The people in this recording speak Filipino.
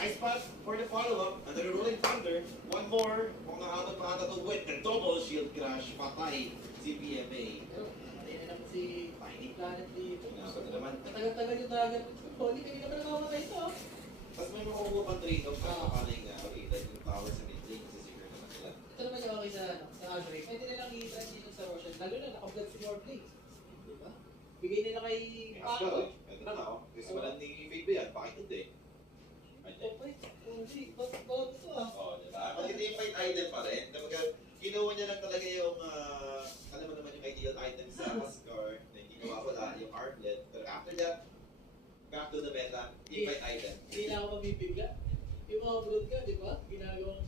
Nice spot for the follow-up. Under the Rolling Thunder. One more. Kung nakahabot pa ata to with the double shield crash. Patay si PMA. Pero, patay na naman si Tiny. Planet dito. Pinasok na naman. Matagal-tagal yung dagat. Holy, hindi ka pa nakamatay ito. Tapos may makukuha pang trade-off na makaling like yung power sa mid lane. Sisigure naman sila. Ito naman yung okay sa Aldrich. Pwede nilang i-transition sa Roshan. Lalo na naka-blood si Morblade. Diba? Bigay nila kay Paco. Ito na ako. Kasi wala ni Baby yan. Bakit hindi? Okay. Hindi. Ba't ito ah? Oo, diba? Pag hindi yung fight item pa rin, kapag kinuha niya lang talaga yung, alam mo naman yung ideal item sa Huskar, na ginawa ko lang yung Artlet. Pero after that, back to the meta, yung fight item. Hindi na ako mabibigla. Yung mga blood ka, di ba? Ginagawang